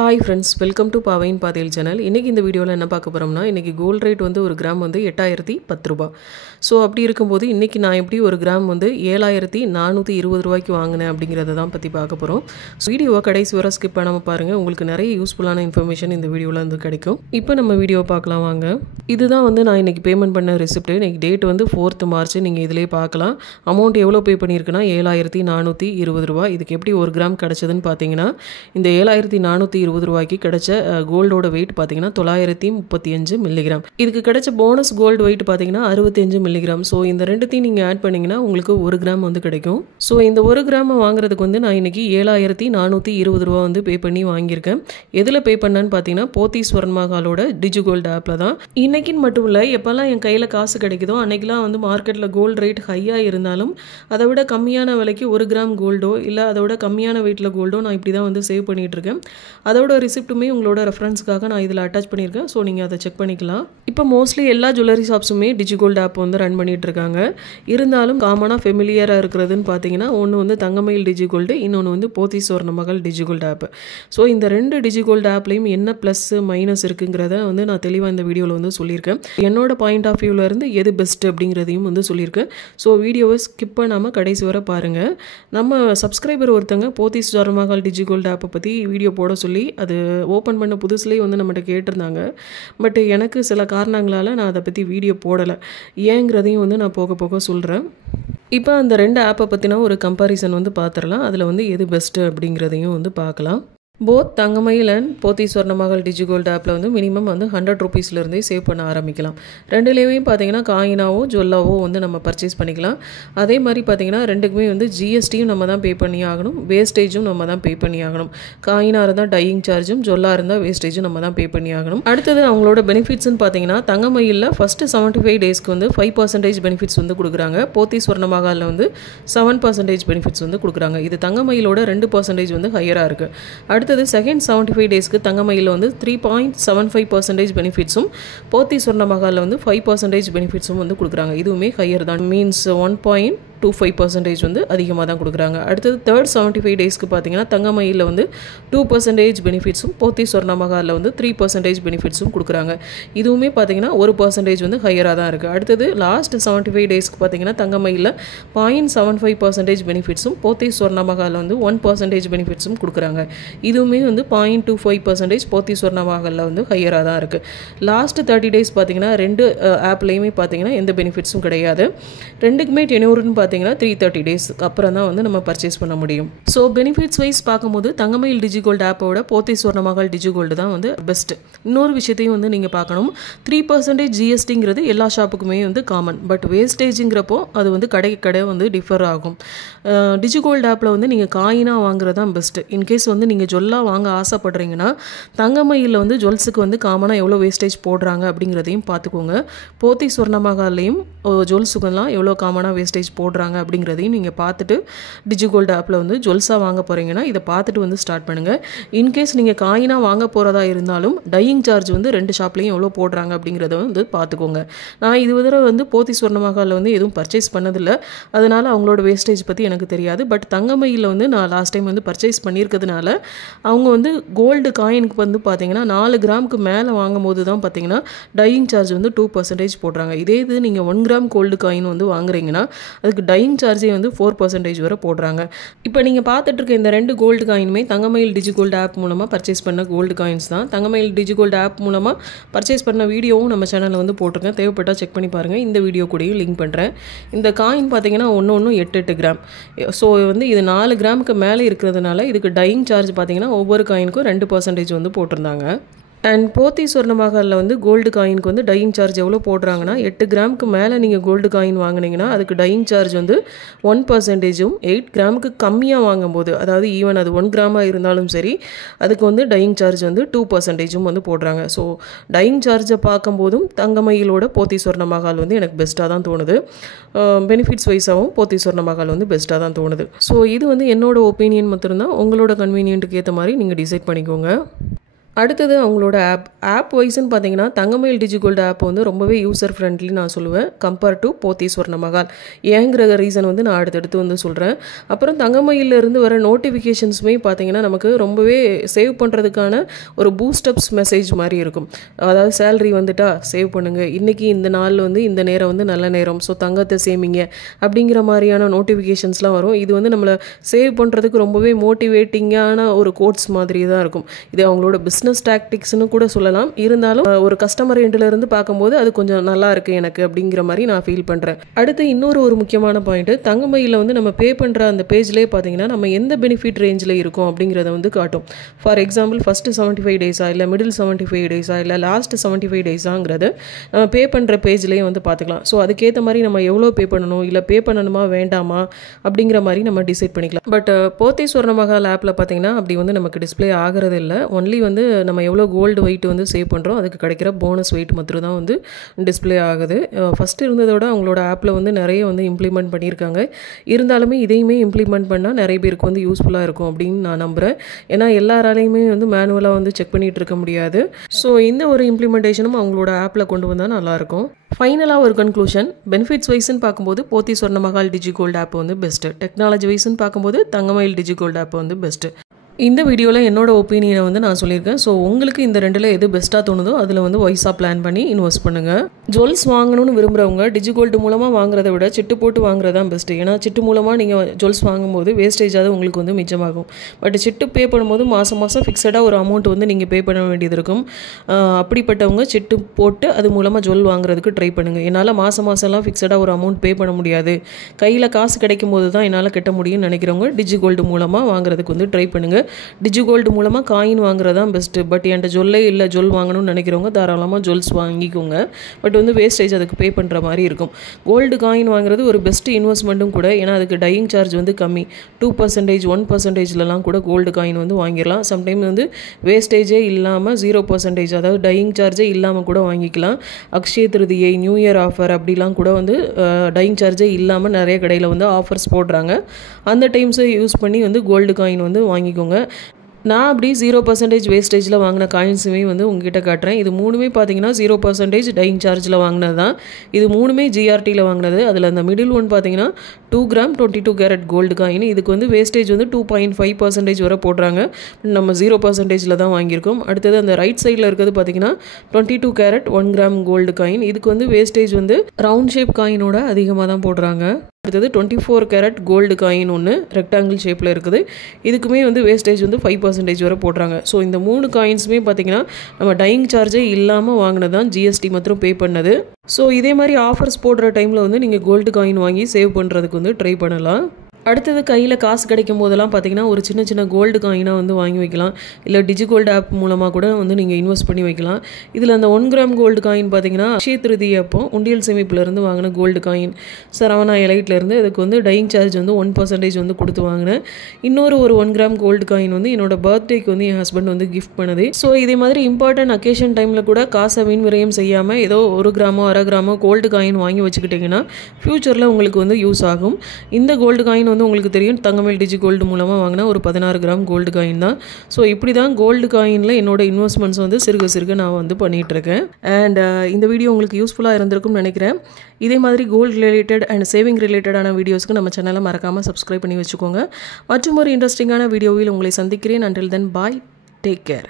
Hi friends, welcome to Pavain Pathil channel. இன்னைக்கு இந்த வீடியோல என்ன பார்க்க போறோம்னா இன்னைக்கு கோல்ட் ரேட் வந்து ஒரு கிராம் வந்து 8010 ரூபாய். சோ அப்படி இருக்கும்போது இன்னைக்கு நான் எப்படி ஒரு கிராம் வந்து 7420 ரூபாய்க்கு வாங்குனேன் அப்படிங்கறத தான் பத்தி பார்க்க போறோம். வீடியோவை கடைசி வரை ஸ்கிப் பண்ணாம பாருங்க. உங்களுக்கு நிறைய யூஸ்புல்லான இன்ஃபர்மேஷன் இந்த வீடியோல இருந்து கிடைக்கும். இப்போ நம்ம வீடியோ பார்க்கலாம் வாங்க. இதுதான் வந்து நான் இன்னைக்கு பேமெண்ட் பண்ண ரெசிப்ட். இன்னைக்கு டேட் வந்து 4th மார்ச். நீங்க இதிலேயே பார்க்கலாம். அமௌண்ட் எவ்வளவு பே பண்ணிருக்கேனா 7420 ரூபாய். இதுக்கு எப்படி ஒரு கிராம் கிடைச்சதுன்னு பாத்தீங்கன்னா இந்த 7420 ரூபாய்க்கு கிடைச்ச கோல்டோட weight பாத்தீங்கன்னா 935 மில்லிகிராம். இதுக்கு கிடைச்ச போனஸ் கோல்ட் weight பாத்தீங்கன்னா 65 மில்லிகிராம். சோ இந்த ரெண்டுத்தையும் நீங்க ஆட் பண்ணீங்கன்னா உங்களுக்கு 1 கிராம் வந்து கிடைக்கும். சோ இந்த 1 கிராம் வாங்குறதுக்கு வந்து நான் இன்னைக்கு 7420 ரூபாய் வந்து பே பண்ணி வாங்கியிருக்கேன். எதுல பே பண்ணேன்னு பாத்தீங்கன்னா போத்தீஸ் ஸ்வர்ணமஹாலோட டிஜிகோல்ட் ஆப்ல தான். இன்னைக்குன்னு மட்டும் இல்ல, எப்பெல்லாம் என் கையில காசு கிடைக்குதோ அன்னைக்கெல்லாம் வந்து மார்க்கெட்ல கோல்ட் ரேட் ஹையா இருந்தாலும் அதை விட கம்மியான விலைக்கு 1 கிராம் கோல்டோ இல்ல அதோட கம்மியான வெயிட்ல கோல்டோ நான் இப்படி தான் வந்து சேவ் பண்ணிட்டு இருக்கேன். அதோட ரிசிப்ட்டுமே உங்களோட ரெஃபரன்ஸ்க்காக நான் இதில் அட்டாச் பண்ணியிருக்கேன். ஸோ நீங்கள் அதை செக் பண்ணிக்கலாம். இப்போ மோஸ்ட்லி எல்லா ஜுவல்லரி ஷாப்ஸுமே டிஜிகோல்ட் ஆப் வந்து ரன் பண்ணிட்டு இருக்காங்க. இருந்தாலும் காமனாக ஃபெமிலியராக இருக்கிறதுன்னு பார்த்தீங்கன்னா ஒன்று வந்து தங்கமயில் டிஜிகோல்டு, இன்னொன்று வந்து Pothys Swarnamahal DigiGold app. So இந்த ரெண்டு டிஜிகோல்ட் ஆப்லையும் என்ன ப்ளஸ் மைனஸ் இருக்குங்கிறத வந்து நான் தெளிவாக இந்த வீடியோவில் வந்து சொல்லியிருக்கேன். என்னோட பாயிண்ட் ஆஃப் வியூவில் இருந்து எது பெஸ்ட் அப்படிங்கிறதையும் வந்து சொல்லியிருக்கேன். ஸோ வீடியோவை ஸ்கிப் பண்ணாமல் கடைசி வரை பாருங்கள். நம்ம சப்ஸ்கிரைபர் ஒருத்தங்க போத்தீஸ் ஸ்வர்ணமஹால் டிஜிகோல்ட் ஆப்பை பற்றி வீடியோ போட சொல்லி அது ஓப்பன் பண்ண புதுசுலேயே வந்து நம்மகிட்ட கேட்டிருந்தாங்க. பட் எனக்கு சில காரணங்களால் நான் அதை பற்றி வீடியோ போடலை. ஏங்கிறதையும் வந்து நான் போக போக சொல்கிறேன். இப்போ அந்த ரெண்டு ஆப்பை பற்றினா ஒரு கம்பாரிசன் வந்து பார்த்துடலாம். அதில் வந்து எது பெஸ்ட்டு அப்படிங்கிறதையும் வந்து பார்க்கலாம். Both Thangamayil and Pothys Swarnamahal DigiGold ஆப்பில் வந்து மினிமம் வந்து 100 ரூபீஸ்லேருந்தே சேவ் பண்ண ஆரம்பிக்கலாம். ரெண்டுலேயுமே பார்த்தீங்கன்னா காயினாவோ ஜுவல்லாவோ வந்து நம்ம பர்ச்சேஸ் பண்ணிக்கலாம். அதே மாதிரி பார்த்தீங்கன்னா ரெண்டுக்குமே வந்து ஜிஎஸ்டியும் நம்ம தான் பே பண்ணி ஆகணும், வேஸ்டேஜும் நம்ம தான் பே பண்ணி ஆகணும். காயினாக இருந்தால் டையிங் சார்ஜும், ஜுவல்லாக இருந்தால் வேஸ்டேஜும் நம்ம தான் பே பண்ணி ஆகணும். அடுத்தது அவங்களோட பெனிஃபிட்ஸ்ன்னு பார்த்தீங்கன்னா தங்கமயிலில் ஃபஸ்ட்டு 75 டேஸ்க்கு வந்து 5% பெனிஃபிட்ஸ் வந்து கொடுக்குறாங்க. போத்தீஸ் ஸ்வர்ணமஹாலில் வந்து 7% பெனிஃபிட்ஸ் வந்து கொடுக்குறாங்க. இது தங்கமயிலோட 2% வந்து ஹையராக இருக்குது. அடுத்தது செகண்ட் 75 டேஸ்க்கு தங்கமயிலில் வந்து 3.75% பெனிஃபிட்ஸும், போத்தீஸ் ஸ்வர்ணமஹாலில் வந்து 5% பெனிஃபிட்ஸும் வந்து கொடுக்குறாங்க. இதுவுமே ஹையர் தான், மீன்ஸ் 1.25% வந்து அதிகமாக தான் கொடுக்குறாங்க. அடுத்தது தேர்ட் 75 டேஸ்க்கு பார்த்தீங்கன்னா தங்கமயிலில் வந்து 2% பெனிஃபிட்ஸும், போத்தீஸ் ஸ்வர்ணமஹாலில் வந்து 3% பெனிஃபிட்ஸும் கொடுக்குறாங்க. இதுவுமே பார்த்தீங்கன்னா 1% வந்து ஹையராக தான் இருக்குது. அடுத்தது லாஸ்ட் 75 டேஸ்க்கு பார்த்தீங்கன்னா தங்கமயிலில் 0.75% பெனிஃபிட்ஸும், போத்தீஸ் ஸ்வர்ணமஹாலில் வந்து 1% பெனிஃபிட்ஸும் கொடுக்குறாங்க. இதுவுமே வந்து 0.25% போத்தீஸ் ஸ்வர்ணமஹாலில் வந்து ஹையராக தான் இருக்குது. லாஸ்ட் 30 டேஸ் பார்த்தீங்கன்னா ரெண்டு ஆப்லேயுமே பார்த்தீங்கன்னா எந்த பெனிஃபிட்ஸும் கிடையாது. ரெண்டுக்குமே டென்யூர்னு பார்த்தீங்கன்னா 330 டேஸ்க்கு அப்புறம் தான் வந்து நம்ம பர்ச்சேஸ் பண்ண முடியும். ஸோ பெனிஃபிட்ஸ் வைஸ் பார்க்கும்போது தங்கமயில் டிஜிகோல்ட் ஆப்போட போத்தீஸ் ஸ்வர்ணமஹால் டிஜிகோல்டு தான் வந்து பெஸ்ட். இன்னொரு விஷயத்தையும் வந்து நீங்கள் பார்க்கணும், 3% ஜிஎஸ்டிங்கிறது எல்லா ஷாப்புக்குமே வந்து காமன். பட் வேஸ்டேஜுங்கிறப்போ அது வந்து கடை வந்து டிஃபர் ஆகும். டிஜிகோல்ட் ஆப்பில் வந்து நீங்கள் காயினாக வாங்குறது தான் பெஸ்ட்டு. இன்கேஸ் வந்து நீங்கள் ஜுவல்லாக வாங்க ஆசைப்படுறீங்கன்னா தங்கமயிலில் வந்து ஜுவல்ஸுக்கு வந்து காமனாக எவ்வளோ வேஸ்டேஜ் போடுறாங்க அப்படிங்கிறதையும் பார்த்துக்கோங்க. போத்தீஸ் ஸ்வர்ணமஹால்லையும் ஜுவல்ஸுக்கெல்லாம் எவ்வளோ காமனாக வேஸ்டேஜ் போடுறாங்க அப்படிங்கிறதையும் நீங்கள் பார்த்துட்டு டிஜிகோல்ட் ஆப்பில் வந்து ஜுவல்ஸாக வாங்க போகிறீங்கன்னா இதை பார்த்துட்டு வந்து ஸ்டார்ட் பண்ணுங்கள். இன்கேஸ் நீங்கள் காயினாக வாங்க போகிறதா இருந்தாலும் டையிங் சார்ஜ் வந்து ரெண்டு ஷாப்லேயும் எவ்வளோ போடுறாங்க அப்படிங்கிறத வந்து பார்த்துக்கோங்க. நான் இது தடவை வந்து போத்தீஸ் ஸ்வர்ணமஹாலில் வந்து எதுவும் பர்ச்சேஸ் பண்ணதில்லை, அதனால அவங்களோட வேஸ்டேஜ் பற்றி எனக்கு தெரியாது. பட் தங்கமயிலில் வந்து நான் லாஸ்ட் டைம் வந்து பர்ச்சேஸ் பண்ணியிருக்கிறதுனால அவங்க வந்து கோல்டு காயினுக்கு வந்து பார்த்தீங்கன்னா 4 கிராமுக்கு மேலே வாங்கும் போது தான் பார்த்தீங்கன்னா டையிங் சார்ஜ் வந்து 2% போடுறாங்க. இதே இது நீங்கள் 1 கிராம் கோல்டு காயின் வந்து வாங்குறீங்கன்னா அதுக்கு டையிங் சார்ஜே வந்து 4% வரை போடுறாங்க. இப்போ நீங்கள் பார்த்துட்டு இருக்க இந்த ரெண்டு கோல்டு காயினுமே தங்கமயில் டிஜிகோல்டு ஆப் மூலமாக பர்ச்சேஸ் பண்ண கோல்டு காயின்ஸ் தான். தங்கமயில் டிஜிகோல்டு ஆப் மூலமாக பர்ச்சேஸ் பண்ண வீடியோவும் நம்ம சேனலில் வந்து போட்டிருக்கேன். தேவைப்பட்டால் செக் பண்ணி பாருங்கள். இந்த வீடியோ கூடயும் லிங்க் பண்ணுறேன். இந்த காயின் பார்த்தீங்கன்னா ஒன்று 8 கிராம். ஸோ வந்து இது 4 கிராமுக்கு மேலே இருக்கிறதுனால இதுக்கு டையிங் சார்ஜ் பார்த்தீங்கன்னா ஒவ்வொரு காயினுக்கும் 2% வந்து போட்டிருந்தாங்க. அண்ட் போத்தீஸ் ஸ்வர்ணமஹாலில் வந்து கோல்டு காயினுக்கு வந்து டையிங் சார்ஜ் எவ்வளோ போடுறாங்கன்னா 8 கிராமுக்கு மேலே நீங்கள் கோல்டு காயின் வாங்கினீங்கன்னா அதுக்கு டையிங் சார்ஜ் வந்து 1%, 8 கிராமுக்கு கம்மியாக வாங்கும்போது, அதாவது ஈவன் அது 1 கிராமாக இருந்தாலும் சரி, அதுக்கு வந்து டையிங் சார்ஜ் வந்து 2% வந்து போடுறாங்க. ஸோ டையிங் சார்ஜை பார்க்கும்போதும் தங்கமயிலோட போத்தீஸ் ஸ்வர்ணமஹால் வந்து எனக்கு பெஸ்ட்டாக தான் தோணுது. பெனிஃபிட்ஸ் வைஸாகவும் போத்தீஸ் ஸ்வர்ணமஹால் வந்து பெஸ்ட்டாக தான் தோணுது. ஸோ இது வந்து என்னோட ஒப்பீனியன் மட்டும்தான். உங்களோட கன்வீனியன்ட்டுக்கு ஏற்ற மாதிரி நீங்கள் டிசைட் பண்ணிக்கோங்க. அடுத்தது அவங்களோட ஆப் வைஸ்ன்னு பார்த்தீங்கன்னா தங்கமயில் டிஜிகோல்டு ஆப் வந்து ரொம்பவே யூசர் ஃப்ரெண்ட்லி நான் சொல்லுவேன் கம்பேர் டு போத்தி ஸ்வர்ணமஹால். ஏங்கிற ரீசன் வந்து நான் அடுத்தடுத்து வந்து சொல்கிறேன். அப்புறம் தங்கமயிலிருந்து வர நோட்டிஃபிகேஷன்ஸுமே பார்த்தீங்கன்னா நமக்கு ரொம்பவே சேவ் பண்ணுறதுக்கான ஒரு பூஸ்டப்ஸ் மெசேஜ் மாதிரி இருக்கும். அதாவது சேலரி வந்துட்டா சேவ் பண்ணுங்கள், இன்றைக்கி இந்த நாள் வந்து இந்த நேரம் வந்து நல்ல நேரம், ஸோ தங்கத்தை சேமிங்க அப்படிங்கிற மாதிரியான நோட்டிஃபிகேஷன்ஸ்லாம் வரும். இது வந்து நம்மளை சேவ் பண்ணுறதுக்கு ரொம்பவே மோட்டிவேட்டிங்கான ஒரு கோட்ஸ் மாதிரி தான் இருக்கும். இது அவங்களோட பிஸ்னஸ் டாக்டிக்ஸ்னு கூட சொல்லலாம். இருந்தாலும் ஒரு கஸ்டமர் எண்டில் இருந்து பார்க்கும்போது அது கொஞ்சம் நல்லா இருக்கு எனக்கு அப்படிங்கிற மாதிரி நான் ஃபீல் பண்ணுறேன். அடுத்து ஒரு முக்கியமான பாயிண்ட், தங்கமயில வந்து நம்ம பே பண்ணுற அந்த பேஜ்லேயே பார்த்தீங்கன்னா நம்ம எந்த பெனிஃபிட் ரேஞ்சில் இருக்கோம் அப்படிங்கிறத வந்து காட்டும். ஃபார் எக்ஸாம்பிள் ஃபஸ்ட்டு 75 டேஸா இல்லை மிடில் 75 டேஸா இல்லை லாஸ்ட் 75 டேஸாங்கிறது நம்ம பே பண்ணுற பேஜ்லேயே வந்து பார்த்துக்கலாம். ஸோ அதுக்கேற்ற மாதிரி நம்ம எவ்வளோ பே பண்ணணும், இல்லை பே பண்ணணுமா வேண்டாமா அப்படிங்கிற மாதிரி நம்ம டிசைட் பண்ணிக்கலாம். பட் போத்தி ஸ்வர்ணமஹால் ஆப்பில் பார்த்தீங்கன்னா அப்படி வந்து நமக்கு டிஸ்பிளே ஆகிறது இல்லை. ஒன்லி வந்து நம்ம எவ்வளோ கோல்டு வெயிட் வந்து சேவ் பண்ணுறோம் அதுக்கு கிடைக்கிற போனஸ் வெயிட் மட்டும் தான் வந்து டிஸ்பிளே ஆகுது. ஃபஸ்ட்டு இருந்ததோட அவங்களோட ஆப்பில் வந்து நிறைய வந்து இம்ப்ளிமெண்ட் பண்ணியிருக்காங்க. இருந்தாலுமே இதையுமே இம்ப்ளிமெண்ட் பண்ணால் நிறைய பேருக்கு வந்து யூஸ்ஃபுல்லாக இருக்கும் அப்படின்னு நான் நம்புகிறேன். ஏன்னா எல்லாராலையுமே வந்து மேனுவலாக வந்து செக் பண்ணிகிட்டு இருக்க முடியாது. ஸோ இந்த ஒரு இம்ப்ளிமெண்டேஷனும் அவங்களோட ஆப்பில் கொண்டு வந்தால் நல்லாயிருக்கும். ஃபைனலாக ஒரு கன்க்ளூஷன், பெனிஃபிட்ஸ் வைஸ்ன்னு பார்க்கும்போது போத்தி ஸ்வர்ணமஹால் டிஜிகோல்டு ஆப் வந்து பெஸ்ட்டு, டெக்னாலஜி வைஸ்ன்னு பார்க்கும்போது தங்கமயில் டிஜிகோல்டு ஆப் வந்து பெஸ்ட்டு. இந்த வீடியோவில் என்னோட ஒப்பீனியனை வந்து நான் சொல்லியிருக்கேன். ஸோ உங்களுக்கு இந்த ரெண்டில் எது பெஸ்ட்டாக தோணுதோ அதில் வந்து வைஸாக பிளான் பண்ணி இன்வெஸ்ட் பண்ணுங்கள். ஜுவல்ஸ் வாங்கணும்னு விரும்புகிறவங்க டிஜிகோல்டு மூலமாக வாங்குறத விட சிட்டு போட்டு வாங்குறது தான் பெஸ்ட்டு. ஏன்னா சிட்டு மூலமாக நீங்கள் ஜுவல்ஸ் வாங்கும்போது வேஸ்டேஜாவது உங்களுக்கு வந்து மிச்சமாகும். பட் சிட்டு பே பண்ணும்போது மாதம் ஃபிக்ஸடாக ஒரு அமௌண்ட் வந்து நீங்கள் பே பண்ண வேண்டியது இருக்கும். அப்படிப்பட்டவங்க சிட்டு போட்டு அது மூலமாக ஜுவல் வாங்குறதுக்கு ட்ரை பண்ணுங்கள். என்னால் மாதம்லாம் ஃபிக்ஸடாக ஒரு அமௌண்ட் பே பண்ண முடியாது, கையில் காசு கிடைக்கும் போது தான் என்னால் கட்ட முடியும்னு நினைக்கிறவங்க டிஜிகோல்டு மூலமாக வாங்குறதுக்கு வந்து ட்ரை பண்ணுங்கள். டிஜிகோல்டு மூலமாக காயின் வாங்குறது தான் பெஸ்ட்டு. பட் என்கிட்ட ஜொல்லே இல்லை, ஜொல் வாங்கணும்னு நினைக்கிறவங்க தாராளமாக ஜுவல்ஸ் வாங்கிக்கோங்க. பட் வந்து வேஸ்டேஜ் அதுக்கு பே பண்ணுற மாதிரி இருக்கும். கோல்டு காயின் வாங்குறது ஒரு பெஸ்ட்டு இன்வெஸ்ட்மெண்ட்டும் கூட. ஏன்னா அதுக்கு டையிங் சார்ஜ் வந்து கம்மி, 2%, 1%லாம் கூட கோல்டு காயின் வந்து வாங்கிடலாம். சம்டைம் வந்து வேஸ்டேஜே இல்லாமல் 0%, அதாவது டையிங் சார்ஜே இல்லாமல் கூட வாங்கிக்கலாம். Akshaya Tritiya, new year offer அப்படிலாம் கூட வந்து டையிங் சார்ஜே இல்லாமல் நிறைய கடையில் வந்து ஆஃபர்ஸ் போடுறாங்க. அந்த டைம்ஸை யூஸ் பண்ணி வந்து கோல்டு காயின் வந்து வாங்கிக்கோங்க. நான் அப்படி 0% வேஸ்டேஜில் வாங்கின காயின்ஸுமே வந்து உங்ககிட்ட காட்டுறேன். இது மூணுமே பார்த்தீங்கன்னா 0% டையிங் சார்ஜில் வாங்கினது தான். இது மூணுமே ஜிஆர்டியில் வாங்கினது. அதில் அந்த மிடில் ஒன் பார்த்தீங்கன்னா 2 கிராம் 22 கேரட் கோல்டு காயின். இதுக்கு வந்து வேஸ்டேஜ் வந்து 2.5% வரை போடுறாங்க. நம்ம 0%ல் தான் வாங்கியிருக்கோம். அடுத்தது அந்த ரைட் சைடில் இருக்கிறது பார்த்தீங்கன்னா 22 கேரட் 1 கிராம் கோல்டு காயின். இதுக்கு வந்து வேஸ்டேஜ் வந்து ரவுண்ட் ஷேப் காயினோட அதிகமாக தான் போடுறாங்க. அடுத்தது 24 கேரட் கோல்டு காயின் ஒன்று ரெக்டாங்கிள் ஷேப்பில் இருக்குது. இதுக்குமே வந்து வேஸ்டேஜ் வந்து 5% வரை போடுறாங்க. ஸோ இந்த 3 காயின்ஸுமே பார்த்தீங்கன்னா நம்ம டையிங் சார்ஜே இல்லாமல் வாங்கினது தான், ஜிஎஸ்டி மற்றும் பே பண்ணது. ஸோ இதே மாதிரி ஆஃபர்ஸ் போடுற டைமில் வந்து நீங்கள் கோல்டு காயின் வாங்கி சேவ் பண்ணுறதுக்கு வந்து ட்ரை பண்ணலாம். அடுத்தது கையில் காசு கிடைக்கும் போதெல்லாம் பார்த்தீங்கன்னா ஒரு சின்ன சின்ன கோல்டு காயினாக வந்து வாங்கி வைக்கலாம். இல்லை டிஜிகோல்டு ஆப் மூலமாக கூட வந்து நீங்கள் இன்வெஸ்ட் பண்ணி வைக்கலாம். இதில் அந்த 1 கிராம் கோல்டு காயின் பார்த்தீங்கன்னா அக்ஷய திருதி அப்போ உண்டியல் சேமிப்புலேருந்து வாங்கின கோல்டு காயின், சரவணா எலைட்லேருந்து. அதுக்கு வந்து டையிங் சார்ஜ் வந்து 1% வந்து கொடுத்து வாங்கினேன். இன்னொரு 1 கிராம் கோல்டு காயின் வந்து என்னோட பர்த்டேக்கு வந்து என் ஹஸ்பண்ட் வந்து கிஃப்ட் பண்ணுது. ஸோ இதே மாதிரி இம்பார்ட்டன்ட் அக்கேஷன் டைமில் கூட காசை வீண் விரயம் செய்யாமல் ஏதோ 1 கிராமோ 1/2 கிராமோ கோல்டு காயின் வாங்கி வச்சுக்கிட்டிங்கன்னா ஃப்யூச்சரில் உங்களுக்கு வந்து யூஸ் ஆகும். இந்த கோல்டு காயின் வந்து உங்களுக்கு தெரியும், தங்கமயில் டிஜிகோல்டு மூலமாக வாங்கினா ஒரு 16 கிராம் கோல்டு காயின் தான். ஸோ இப்படி தான் கோல்டு காயினில் என்னோட இன்வெஸ்ட்மெண்ட்ஸ் வந்து சிறுக நான் வந்து பண்ணிகிட்ருக்கேன். அண்ட் இந்த வீடியோ உங்களுக்கு யூஸ்ஃபுல்லாக இருந்திருக்கும்னு நினைக்கிறேன். இதே மாதிரி கோல்டு ரிலேட்டட் அண்ட் சேவிங் ரிலேட்டடான வீடியோஸ்க்கு நம்ம சேனலை மறக்காமல் சப்ஸ்கிரைப் பண்ணி வச்சுக்கோங்க. மற்றும் ஒரு இன்ட்ரெஸ்டிங்கான வீடியோவில் உங்களை சந்திக்கிறேன். அண்டில் தென் பாய், டேக் கேர்.